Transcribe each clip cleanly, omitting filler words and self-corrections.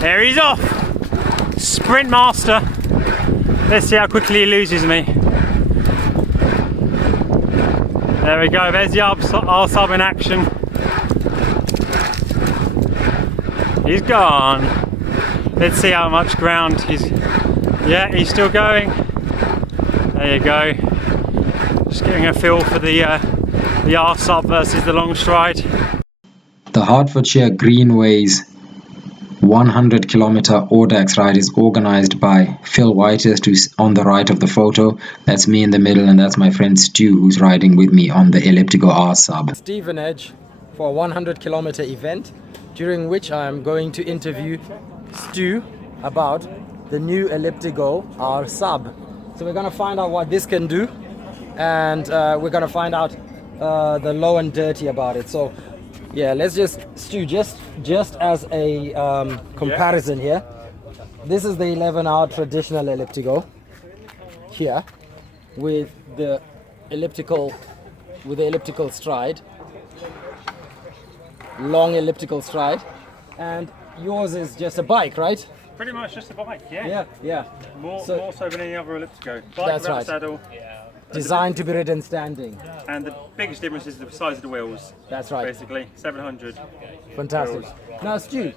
There he's off. Sprint master. Let's see how quickly he loses me. There we go, there's the RSUB in action. He's gone. Let's see how much ground he's... Yeah, he's still going. There you go. Just getting a feel for the RSUB versus the long stride. The Hertfordshire Greenways 100-kilometer Audax ride is organized by Phil Whitest, who's on the right of the photo. That's me in the middle, and that's my friend Stu, who's riding with me on the ElliptiGO RSUB. Stevenage for a 100-kilometer event, during which I'm going to interview Stu about the new ElliptiGO RSUB. So we're going to find out what this can do, and we're going to find out the low and dirty about it. So yeah, let's Stu, just as a comparison here, this is the 11-hour traditional ElliptiGO here with the elliptical stride, long elliptical stride, and yours is just a bike, right? Pretty much just a bike, yeah. Yeah. More so than any other ElliptiGO. Bike That's without right. saddle. Designed to be ridden standing. And the biggest difference is the size of the wheels. That's right. Basically, 700. Fantastic. Wheels. Now, Stu,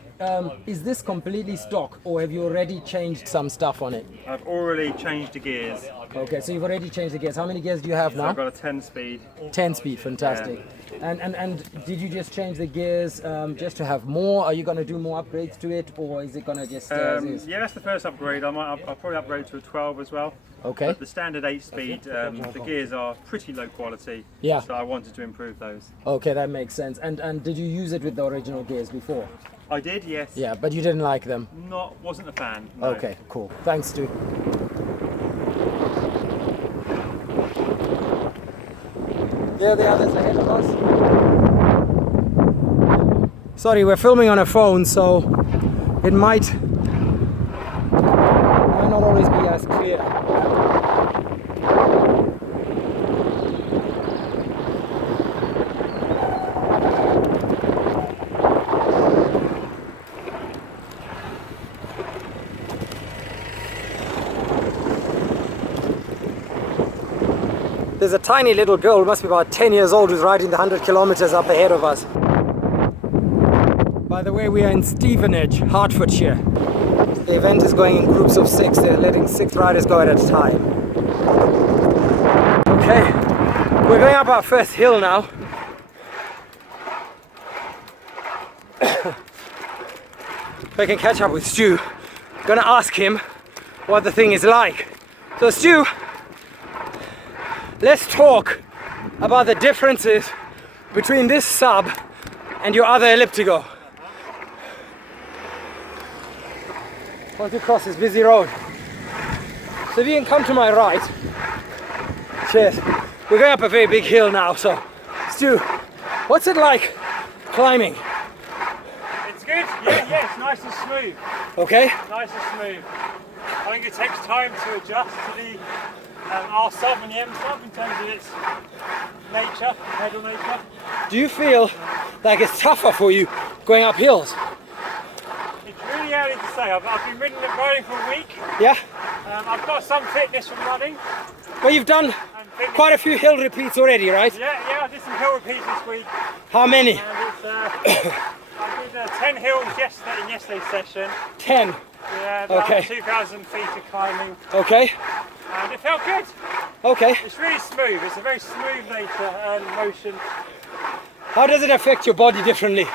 is this completely stock, or have you already changed some stuff on it? I've already changed the gears. Okay, so you've already changed the gears. How many gears do you have So now? I've got a 10-speed. 10-speed, fantastic. And did you just change the gears just to have more? Are you going to do more upgrades to it, or is it going to just stay as is? Yeah, that's the first upgrade. I'll probably upgrade to a 12 as well. Okay. But the standard 8-speed, the gears are pretty low quality. Yeah. So I wanted to improve those. Okay, that makes sense. And did you use it with the original gears before? I did, yes. Yeah, but you didn't like them? Wasn't a fan. No. Okay, cool. Thanks, Stu. There the others ahead of us. Sorry, we're filming on a phone, so it might not always be as clear. There's a tiny little girl, who must be about 10 years old, who's riding the 100 kilometers up ahead of us. By the way, we are in Stevenage, Hertfordshire. The event is going in groups of 6. They're letting 6 riders go at a time. Okay, we're going up our first hill now. If I can catch up with Stu, I'm gonna ask him what the thing is like. So Stu, let's talk about the differences between this sub and your other ElliptiGO. Once we cross this busy road. So if you can come to my right. Cheers. We're going up a very big hill now, so Stu, what's it like climbing? It's good, yeah, it's nice and smooth. Okay. Nice and smooth. I think it takes time to adjust to the RSUB and the M-sub in terms of its nature, pedal nature. Do you feel like it's tougher for you going up hills? It's really early to say. I've been riding for a week. Yeah? I've got some fitness from running. Well, you've done quite a few hill repeats already, right? Yeah, I did some hill repeats this week. How many? And it's, I did 10 hills yesterday in yesterday's session. 10? Yeah, about Okay. 2,000 feet of climbing. Okay. And it felt good. Okay. It's really smooth. It's a very smooth nature and motion. How does it affect your body differently?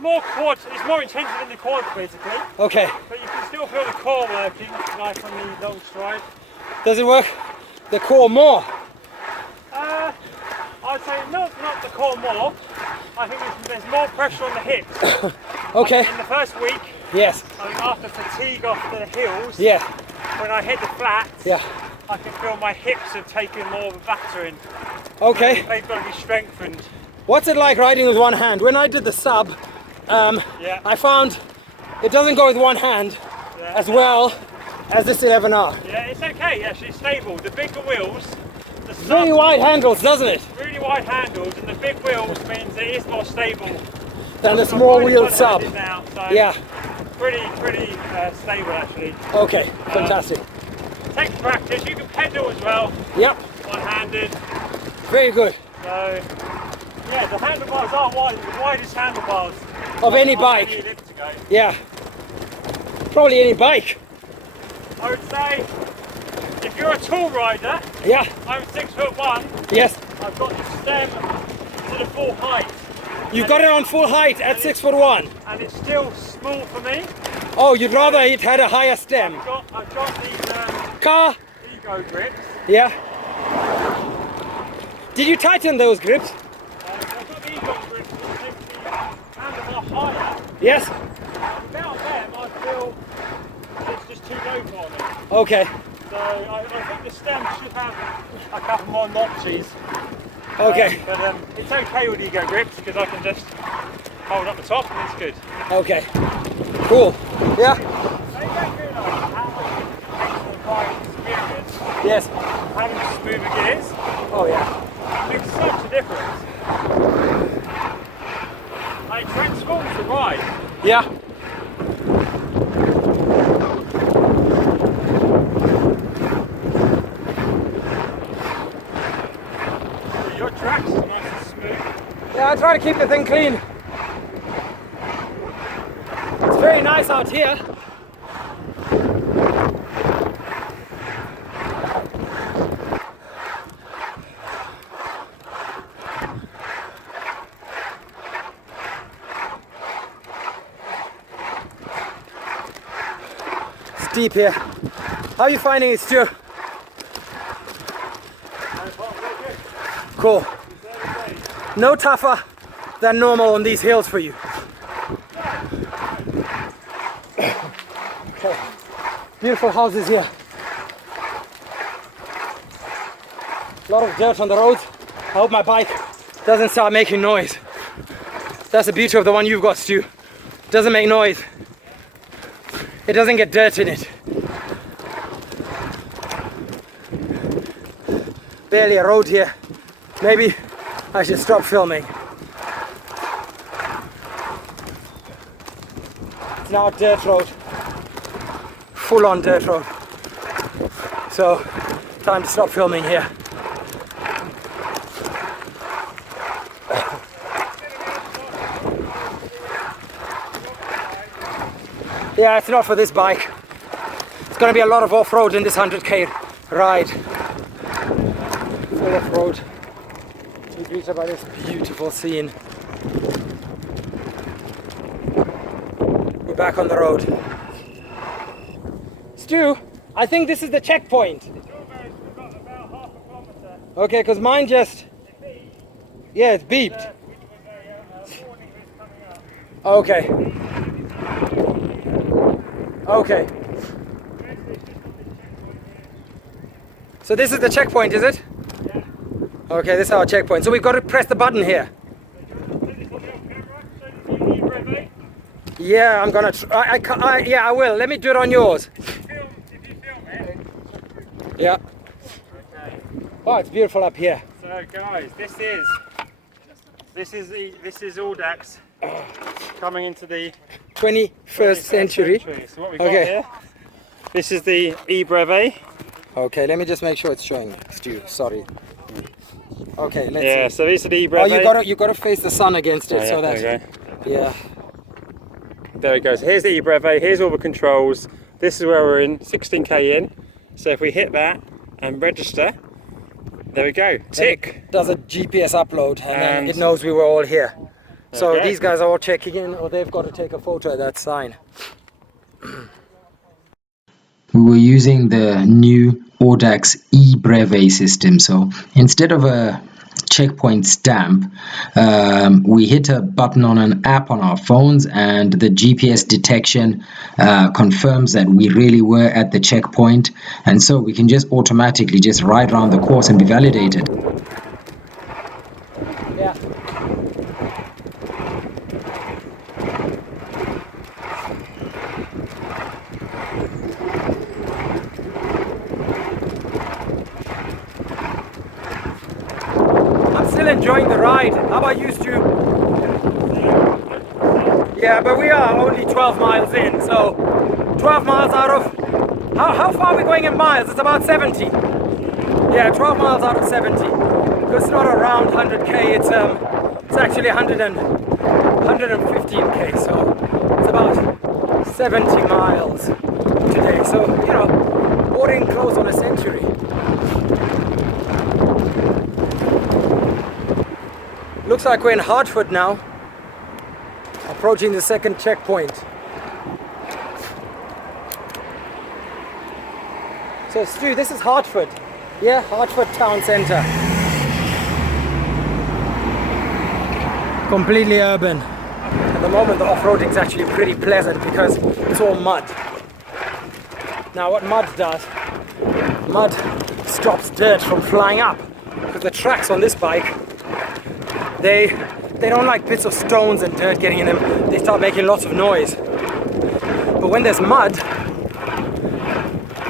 More quad. It's more intensive in the quads, basically. Okay. But you can still feel the core working, like on the long stride. Does it work the core more? I'd say not the core more. I think there's more pressure on the hips. Okay. Like in the first week, Yes. I mean, after fatigue off the hills, Yeah. when I hit the flats, Yeah. I can feel my hips have taken more of a battering. Okay. They've got to be strengthened. What's it like riding with one hand? When I did the sub, Yeah. I found it doesn't go with one hand Yeah. as well as this 11R. Yeah, it's okay, actually, it's stable. The bigger wheels the sub, very wide handles, doesn't it? really wide handles, and the big wheels means it is more stable Than the I'm small riding wheel sub. one-handed now, so Yeah. pretty stable actually. Okay, fantastic. Takes practice. You can pedal as well, Yep, one-handed. very good. So yeah, the handlebars are wide, the widest handlebars Of any on bike. any ElliptiGO. Yeah. Probably any bike. I would say if you're a tall rider, Yeah, I'm 6'1", yes. I've got the stem to the full height. You've got it on full height at 6'1". And it's still small for me. Oh, you'd rather it had a higher stem. I've got these Car. EGO grips. Yeah. Did you tighten those grips? I've got the EGO grips that make the handlebar higher. Yes. Without them, I feel it's just too low for me. Okay. So I think the stem should have a couple more notches. Okay. But it's okay with EGO grips because I can just hold up the top and it's good. Okay. Cool. Yeah. I don't realise how much excellent riding experience Yes. having smoother gears. Oh yeah. Makes such a difference. It transforms the ride. Yeah. Your tracks are nice and smooth. Yeah, I try to keep the thing clean. It's very nice out here. Steep here. How are you finding it, Stu? Cool. No tougher than normal on these hills for you. Okay. Beautiful houses here. A lot of dirt on the roads. I hope my bike doesn't start making noise. That's the beauty of the one you've got, Stu. It doesn't make noise. It doesn't get dirt in it. Barely a road here. Maybe I should stop filming. It's now a dirt road. Full on dirt road. So, time to stop filming here. Yeah, it's not for this bike. It's gonna be a lot of off-road in this 100k ride. Full off-road. To be greeted by this beautiful scene. We're back on the road. Stu, I think this is the checkpoint. It's almost, we've got about half a kilometre. Okay, because mine just... Yeah, it's beeped. Which was a warning that's coming up. Okay. Okay. So this is the checkpoint, is it? Yeah. Okay, this is our checkpoint. So we've got to press the button here. Yeah, I'm gonna. Yeah, I will. Let me do it on yours. If you film it. Yeah. Okay. Oh, it's beautiful up here. So guys, this is Audax coming into the 21st century. So what we got Okay. here, this is the e-brevet. Okay, let me just make sure it's showing. Stu, sorry. Okay, let's Yeah, see. so this is the Oh, e-brevet. you gotta face the sun against it, Oh, yeah, so that. there we go. Yeah. There we go. So here's the e-brevet. Here's all the controls. This is where we're in, 16k in. So if we hit that and register, there we go. Tick. It does a GPS upload, and then And- it knows we were all here. So Okay. these guys are all checking in, or they've got to take a photo of that sign. We were using the new Audax e-brevet system. So instead of a checkpoint stamp, we hit a button on an app on our phones, and the GPS detection confirms that we really were at the checkpoint, and so we can just automatically just ride around the course and be validated. Yeah. still enjoying the ride. How about you, Stu? Yeah, but we are only 12 miles in, so 12 miles out of... How far are we going in miles? It's about 70. Yeah, 12 miles out of 70. Because it's not around 100k, it's actually 115k, so it's about 70 miles today. So, you know, bordering close on a century. Looks like we're in Hartford now, approaching the second checkpoint. So Stu, this is Hartford. Yeah, Hartford town centre. Completely urban. At the moment the off-roading is actually pretty pleasant because it's all mud. Now what mud does, mud stops dirt from flying up. Because the tracks on this bike, they don't like bits of stones and dirt getting in them. They start making lots of noise. But when there's mud,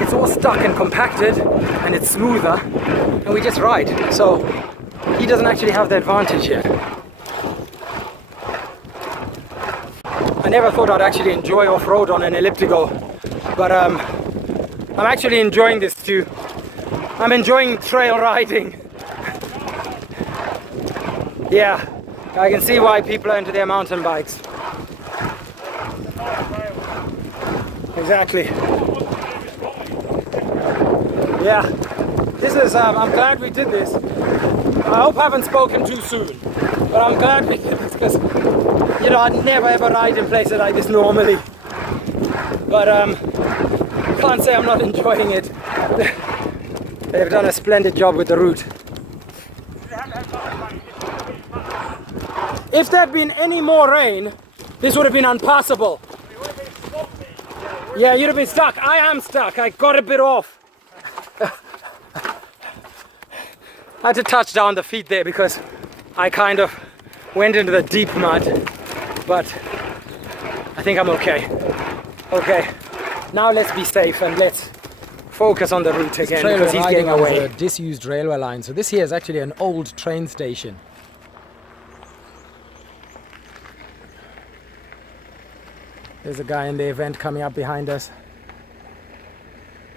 it's all stuck and compacted and it's smoother and we just ride. So he doesn't actually have the advantage yet. I never thought I'd actually enjoy off-road on an ElliptiGO, but I'm actually enjoying this too. I'm enjoying trail riding. Yeah, I can see why people are into their mountain bikes. Exactly. Yeah, this is, I'm glad we did this. I hope I haven't spoken too soon, but I'm glad we did this because, you know, I'd never ever ride in places like this normally. But can't say I'm not enjoying it. They've done a splendid job with the route. If there'd been any more rain, this would have been unpassable. Yeah, you'd have been stuck. I am stuck. I got a bit off. I had to touch down the feet there because I kind of went into the deep mud. But I think I'm okay. Okay, now let's be safe and let's focus on the route again because he's getting away. A disused railway line. So this here is actually an old train station. There's a guy in the event coming up behind us.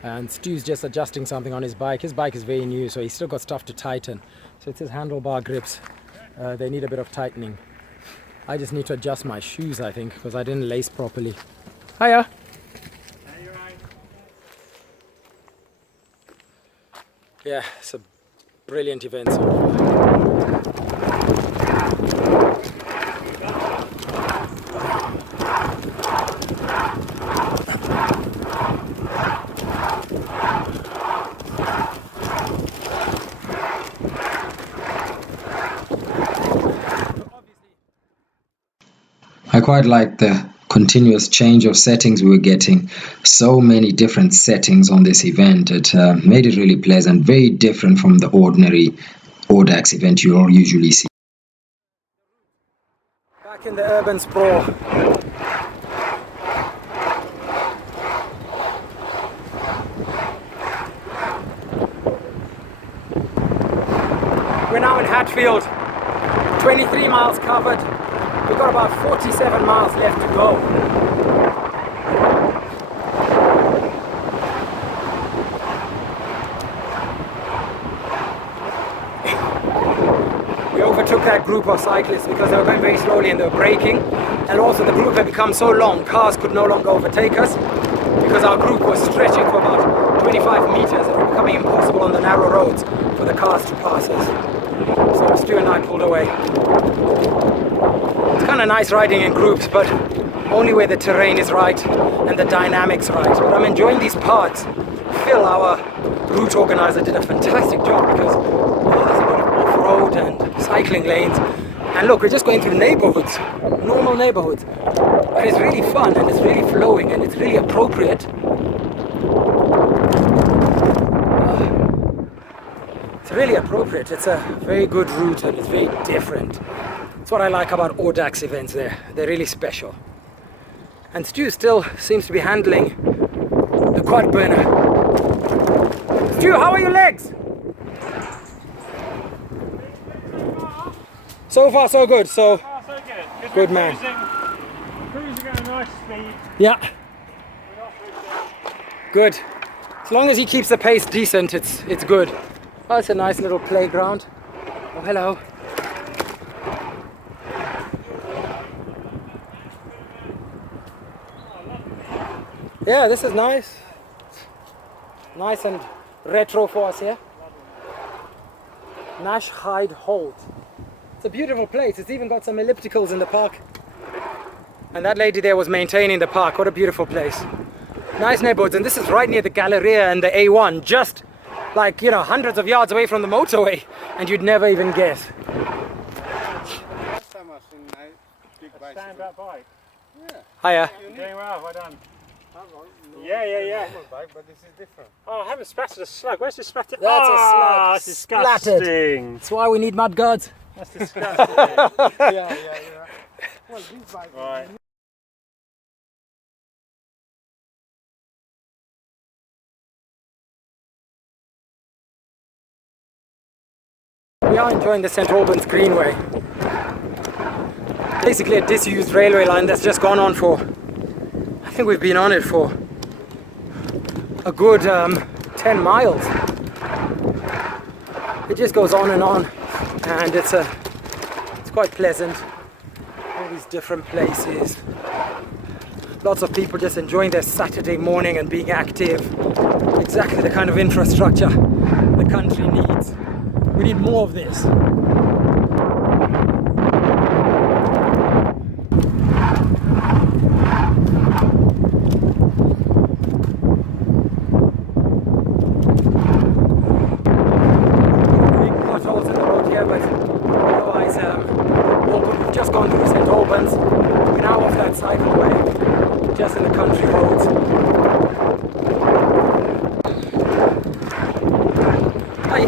And Stu's just adjusting something on his bike. His bike is very new, so he's still got stuff to tighten. So it's his handlebar grips. They need a bit of tightening. I just need to adjust my shoes, I think, because I didn't lace properly. Hiya! Yeah, it's a brilliant event so far. I quite like the continuous change of settings we were getting. So many different settings on this event. It made it really pleasant, very different from the ordinary Audax event you all usually see. Back in the urban sprawl. We're now in Hatfield. 23 miles covered. We've got about 47 miles left to go. We overtook that group of cyclists because they were going very slowly and they were braking. And also the group had become so long, cars could no longer overtake us because our group was stretching for about 25 meters and it was becoming impossible on the narrow roads for the cars to pass us. So Stu and I pulled away. It's kind of nice riding in groups, but only where the terrain is right and the dynamics right. But I'm enjoying these parts. Phil, our route organizer, did a fantastic job because there's a lot of off-road and cycling lanes. And look, we're just going through neighborhoods, normal neighborhoods. But it's really fun and it's really flowing and it's really appropriate. It's really appropriate. It's a very good route and it's very different. That's what I like about Audax events there. They're really special. And Stu still seems to be handling the quad burner. Stu, how are your legs? So far so good. So Oh, so good. Good man. Cruising at a nice speed. yeah, good. As long as he keeps the pace decent, it's good. Oh, it's a nice little playground. Oh, hello. Yeah, this is nice. Nice and retro for us here. Nash Hyde Holt. It's a beautiful place. It's even got some ellipticals in the park. And that lady there was maintaining the park. What a beautiful place. Nice neighborhoods. And this is right near the Galleria and the A1. Just like, you know, hundreds of yards away from the motorway. And you'd never even guess. Stand-up bike. Hiya. You're doing well, well done. Yeah. But this is different. Oh, I haven't splattered a slug. Where's the splatter? That's a slug. That's disgusting. That's why we need mud guards. That's disgusting. Yeah. Well, this bike. Right. We are enjoying the St. Albans Greenway. Basically a disused railway line that's just gone on for, I think we've been on it for a good 10 miles. It just goes on, and it's quite pleasant. All these different places. Lots of people just enjoying their Saturday morning and being active. Exactly the kind of infrastructure the country needs. We need more of this. Big potholes in the road here, but otherwise, all good. We've just gone through St. Albans. We're now off that cycleway, just in the country roads. Hi.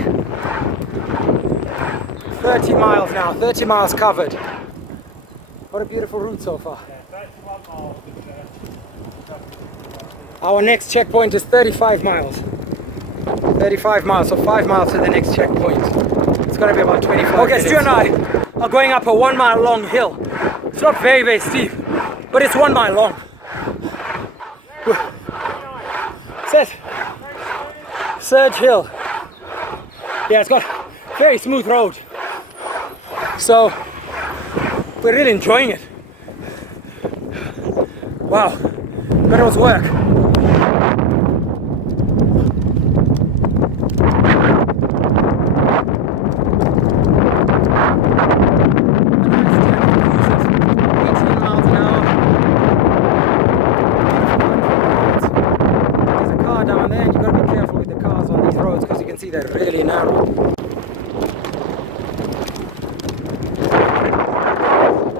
30 miles now, 30 miles covered. What a beautiful route so far. Our next checkpoint is 35 miles. 35 miles, so 5 miles to the next checkpoint. It's going to be about 25 minutes. Okay, Stu and I are going up a 1 mile long hill. It's not very, very steep, but it's 1 mile long. Set. Surge Hill. Yeah, it's got a very smooth road. So, we're really enjoying it. Wow, but it was work. They're really narrow.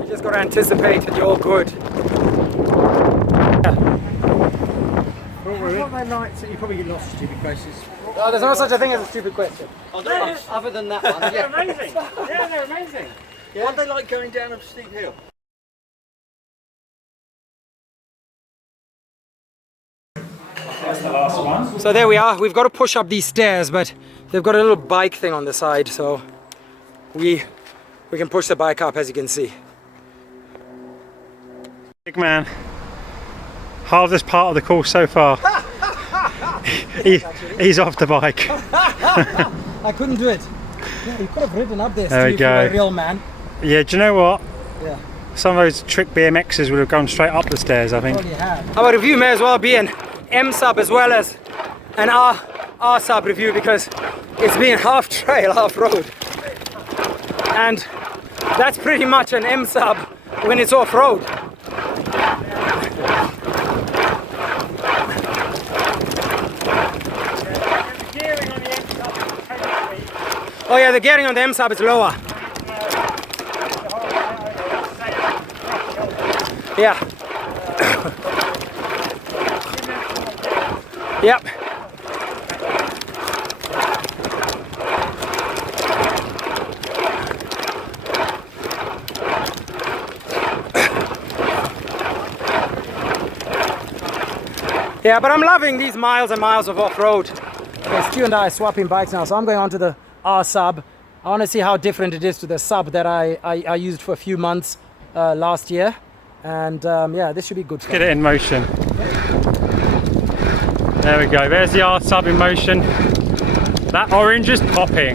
You just got to anticipate that you're all good. Yeah. What they like, so you probably get lost stupid places. Oh, there's no such a thing as a stupid question. Other than that one, They're amazing. Yeah, they're amazing. Why do they like going down a steep hill? That's the last one. So there we are. We've got to push up these stairs, but they've got a little bike thing on the side, so we can push the bike up, as you can see. Big man. Hardest part of the course so far. He's off the bike. I couldn't do it. Yeah, you could have ridden up there, There we Steve, if you were go. a real man. Yeah, do you know what? Yeah, Some of those trick BMXers would have gone straight up the stairs, I think. probably have. Our review may as well be an M sub as well as an R sub review, because it's been half trail, half road. And that's pretty much an M sub when it's off road. Oh yeah, the gearing on the M sub is lower. Yeah. Yep. Yeah, but I'm loving these miles and miles of off-road. Okay, Stu and I are swapping bikes now, so I'm going on to the R sub I want to see how different it is to the sub that I used for a few months last year. And yeah, this should be good fun. Get it in motion. There we go, there's the RSUB in motion. That orange is popping.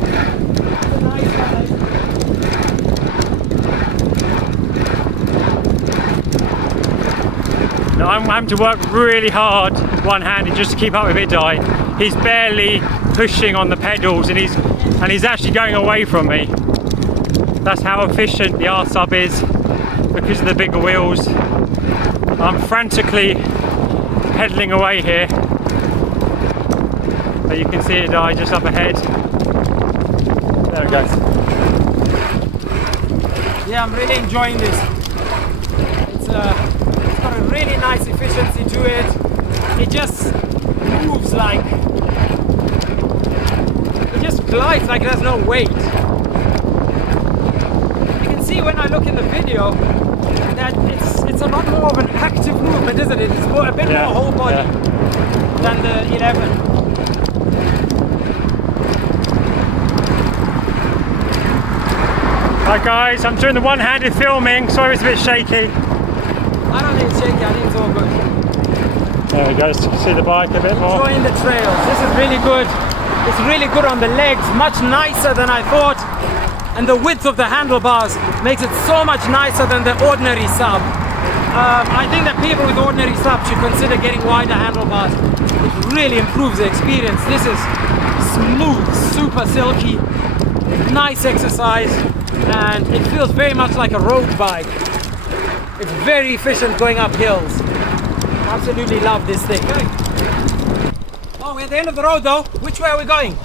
Now I'm having to work really hard one-handed just to keep up with it, Di. He's barely pushing on the pedals and he's actually going away from me. That's how efficient the RSUB is because of the bigger wheels. I'm frantically pedaling away here. But you can see it, Di, just up ahead. There it goes. Yeah, I'm really enjoying this. It's got a really nice efficiency to it. It just moves like, it just glides like it has no weight. You can see when I look in the video that it's a lot more of an active movement, isn't it? It's a bit more whole body than the 11. Hi guys, I'm doing the one-handed filming. Sorry it's a bit shaky. I don't think it's shaky, I think it's all good. There we go, so you can see the bike a bit more. Enjoying the trails. This is really good. It's really good on the legs, much nicer than I thought. And the width of the handlebars makes it so much nicer than the ordinary sub. I think that people with ordinary sub should consider getting wider handlebars. It really improves the experience. This is smooth, super silky, nice exercise, and it feels very much like a road bike. It's very efficient going up hills. Absolutely love this thing. Oh, we're at the end of the road though. Which way are we going?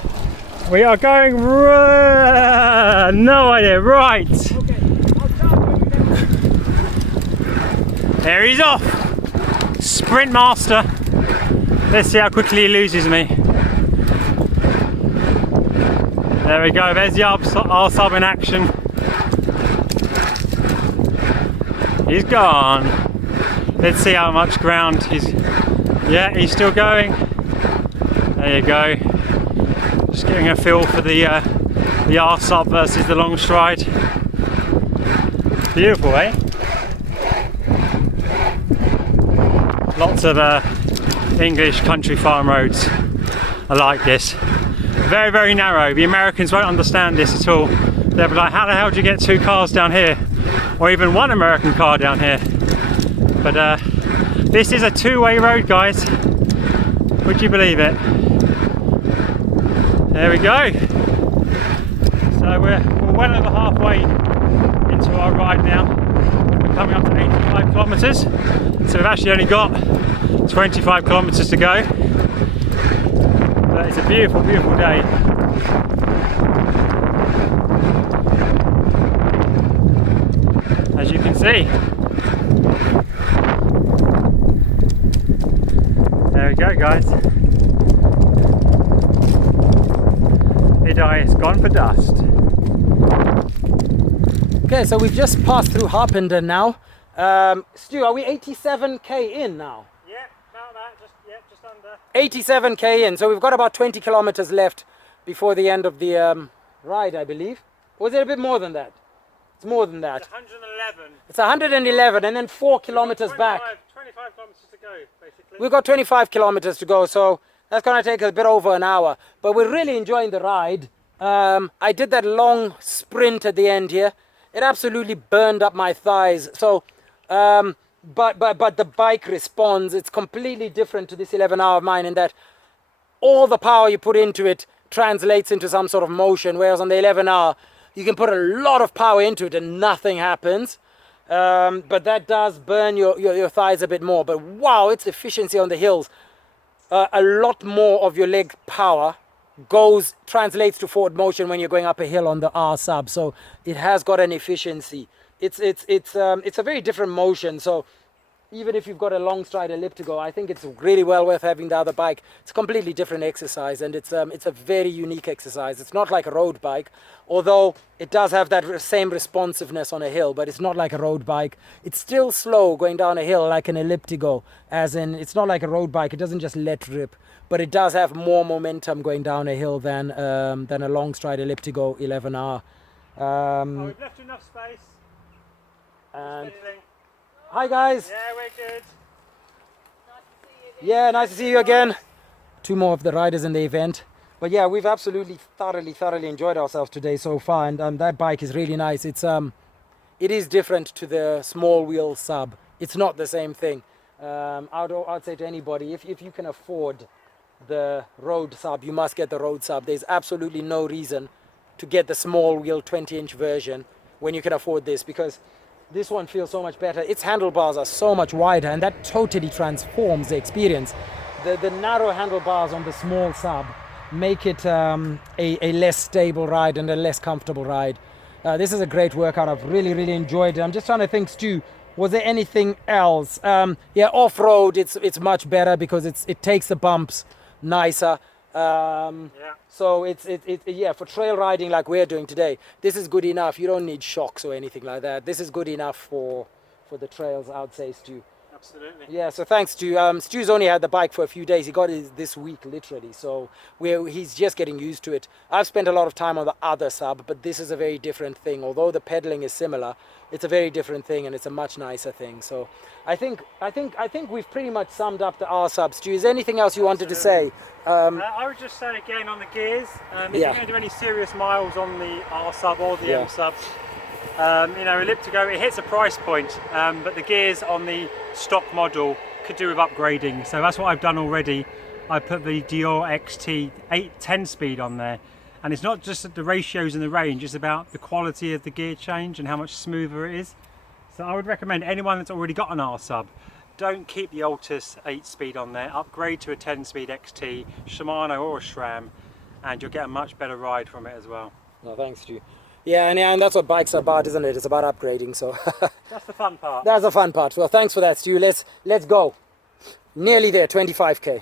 We are going, no idea, right. Okay, I'll start when we get. There he's off. Sprint master. Let's see how quickly he loses me. There we go, there's the RSUB in action. He's gone. Let's see how much ground he's still going. There you go. Just getting a feel for the RSUB versus the long stride. Beautiful, eh? Lots of English country farm roads are like this. Very, very narrow. The Americans won't understand this at all. They'll be like, how the hell do you get two cars down here? Or even one American car down here? But this is a two-way road, guys. Would you believe it? There we go. So we're well over halfway into our ride now. We're coming up to 85 kilometers. So we've actually only got 25 kilometers to go. But it's a beautiful, beautiful day. As you can see. There we go, guys. Idai is gone for dust. Okay, so we've just passed through Harpenden now. Stu, are we 87k in now? Yeah, about that, just under. 87k in, so we've got about 20 kilometers left before the end of the ride, I believe. Or is it a bit more than that? It's more than that. It's 111. It's 111 and then 4 kilometers back. 25 kilometers to go, basically. We've got 25 kilometers to go, so that's going to take us a bit over an hour. But we're really enjoying the ride. I did that long sprint at the end here. It absolutely burned up my thighs. So, but the bike responds. It's completely different to this 11-hour of mine in that all the power you put into it translates into some sort of motion. Whereas on the 11-hour, you can put a lot of power into it and nothing happens. But that does burn your thighs a bit more. But wow, its efficiency on the hills. A lot more of your leg power translates to forward motion when you're going up a hill on the RSUB. So it has got an efficiency. It's a very different motion. So even if you've got a long stride ElliptiGO, I think it's really well worth having the other bike. It's a completely different exercise, and it's a very unique exercise. It's not like a road bike, although it does have that same responsiveness on a hill, but it's not like a road bike. It's still slow going down a hill like an ElliptiGO, as in it's not like a road bike. It doesn't just let rip, but it does have more momentum going down a hill than a long stride ElliptiGO 11R. We've left enough space. And hi guys. Yeah, we're good. Yeah, nice to see you again. Two more of the riders in the event. But yeah, we've absolutely thoroughly enjoyed ourselves today so far, and that bike is really nice. It is different to the small wheel sub. It's not the same thing. I'd say to anybody, if you can afford the road sub, you must get the road sub. There's absolutely no reason to get the small wheel 20-inch version when you can afford this, because this one feels so much better. Its handlebars are so much wider, and that totally transforms the experience. The narrow handlebars on the small sub make it a less stable ride and a less comfortable ride. This is a great workout. I've really enjoyed it. I'm just trying to think, Stu, was there anything else? Yeah, off-road, it's much better because it takes the bumps nicer. So it's for trail riding like we're doing today, this is good enough. You don't need shocks or anything like that. This is good enough for the trails, I'd say, Stu. Absolutely. Yeah, so thanks, Stu. Stu's only had the bike for a few days. He got it this week, literally. So he's just getting used to it. I've spent a lot of time on the other sub, but this is a very different thing. Although the pedaling is similar, it's a very different thing, and it's a much nicer thing. So I think we've pretty much summed up the R sub. Stu, is there anything else you wanted to say? I would just say again on the gears, if you're going to do any serious miles on the R sub or the M sub, ElliptiGO, it hits a price point, but the gears on the stock model could do with upgrading. So that's what I've done already. I put the Dior XT 810 speed on there, and it's not just the ratios and the range, it's about the quality of the gear change and how much smoother it is. So I would recommend anyone that's already got an R sub, don't keep the Altus 8 speed on there, upgrade to a 10 speed XT, Shimano or a SRAM, and you'll get a much better ride from it as well. No, thanks, Stu. Yeah, and that's what bikes are about, isn't it? It's about upgrading, so that's the fun part. That's the fun part. Well, thanks for that, Stu. Let's go. Nearly there, 25k.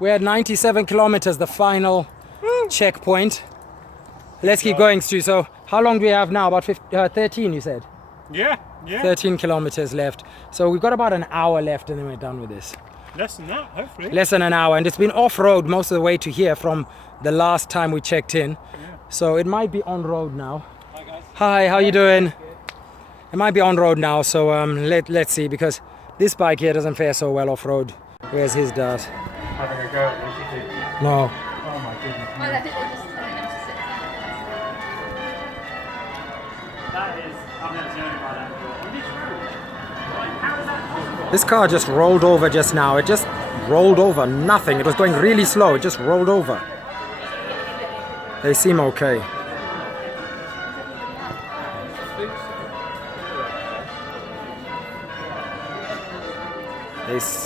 We're at 97 kilometers, the final checkpoint. Let's keep going, Stu. So how long do we have now? About 13, you said? Yeah. 13 kilometers left. So we've got about an hour left and then we're done with this. Less than that, hopefully. Less than an hour, and it's been off-road most of the way to here from the last time we checked in. So it might be on-road now. Hi guys. Hi, how you doing? It might be on-road now, so let's see, because this bike here doesn't fare so well off-road. Where's his does? Having a go at this, No. Oh my goodness. Well, I think they're just telling them to sit down. That is, I've never seen anything like that before. On this road, how is that possible? This car just rolled over just now. It just rolled over, nothing. It was going really slow. It just rolled over. They seem okay.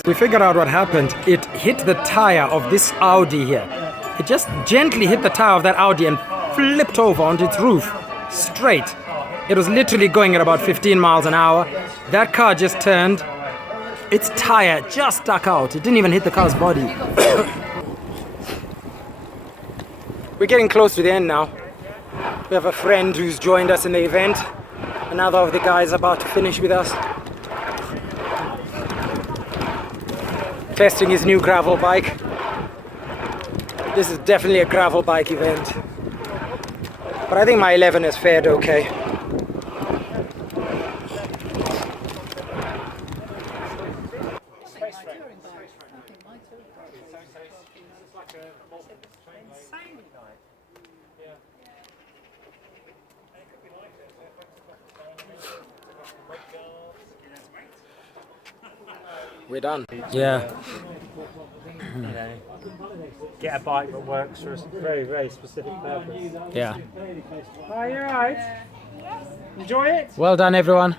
We figured out what happened. It hit the tire of this Audi here. It just gently hit the tire of that Audi and flipped over onto its roof, straight. It was literally going at about 15 miles an hour. That car just turned. Its tire just stuck out. It didn't even hit the car's body. We're getting close to the end now. We have a friend who's joined us in the event. Another of the guys about to finish with us. Testing his new gravel bike. This is definitely a gravel bike event. But I think my 11 has fared okay. We're done. Yeah. Get a bike that works for a very, very specific purpose. Yeah. Are you alright? Enjoy it? Well done, everyone.